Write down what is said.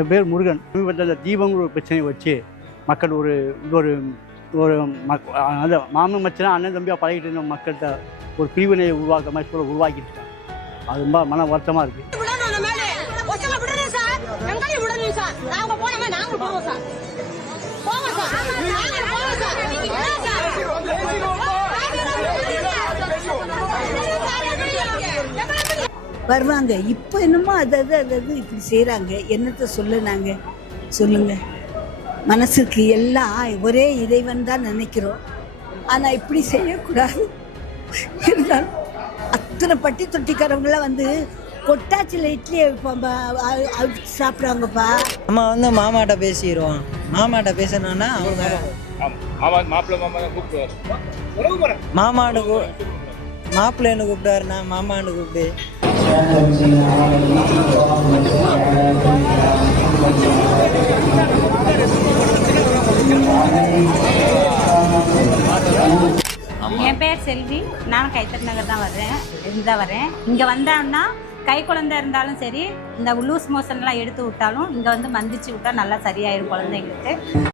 என் பேர் முருகன். அந்த தீபங்கிற ஒரு பிரச்சனையை வச்சு மக்கள் ஒரு ஒரு ஒரு அந்த மாமன் மச்சனா அண்ணன் தம்பியாக பழகிட்டு இருந்த மக்கள்கிட்ட ஒரு பிரிவினையை உருவாக்குற மாதிரி சொல்ல உருவாக்கிட்டு இருக்காங்க. அது ரொம்ப மன வருத்தமாக இருக்குது. வருவாங்க. இப்போ என்னமோ அது இப்படி செய்கிறாங்க. என்னத்தை சொல்ல நாங்கள் சொல்லுங்க. மனசுக்கு எல்லாம் ஒரே இறைவன் தான் நினைக்கிறோம். ஆனால் இப்படி செய்யக்கூடாது. இருந்தாலும் அத்தனை பட்டி தொட்டிக்காரவங்களாம் வந்து கொட்டாச்சியில் இட்லியை சாப்பிடுவாங்கப்பா. நம்ம வந்து மாமாட்ட பேசிடுவோம். மாமாட்ட பேசணும்னா அவங்க மாப்பிள்ளைன்னு கூப்பிட்டாருண்ணா மாமான்னு கூப்பிட்டு என் பேர் செல்வி. நான் கைத்தறி நகர் தான் வரேன். இங்கே வந்தோம்னா கை குழந்தை இருந்தாலும் சரி, இந்த லூஸ் மோஷன்லாம் எடுத்து விட்டாலும் இங்கே வந்து மந்திச்சு விட்டா நல்லா சரியாயிடும் குழந்தைங்களுக்கு.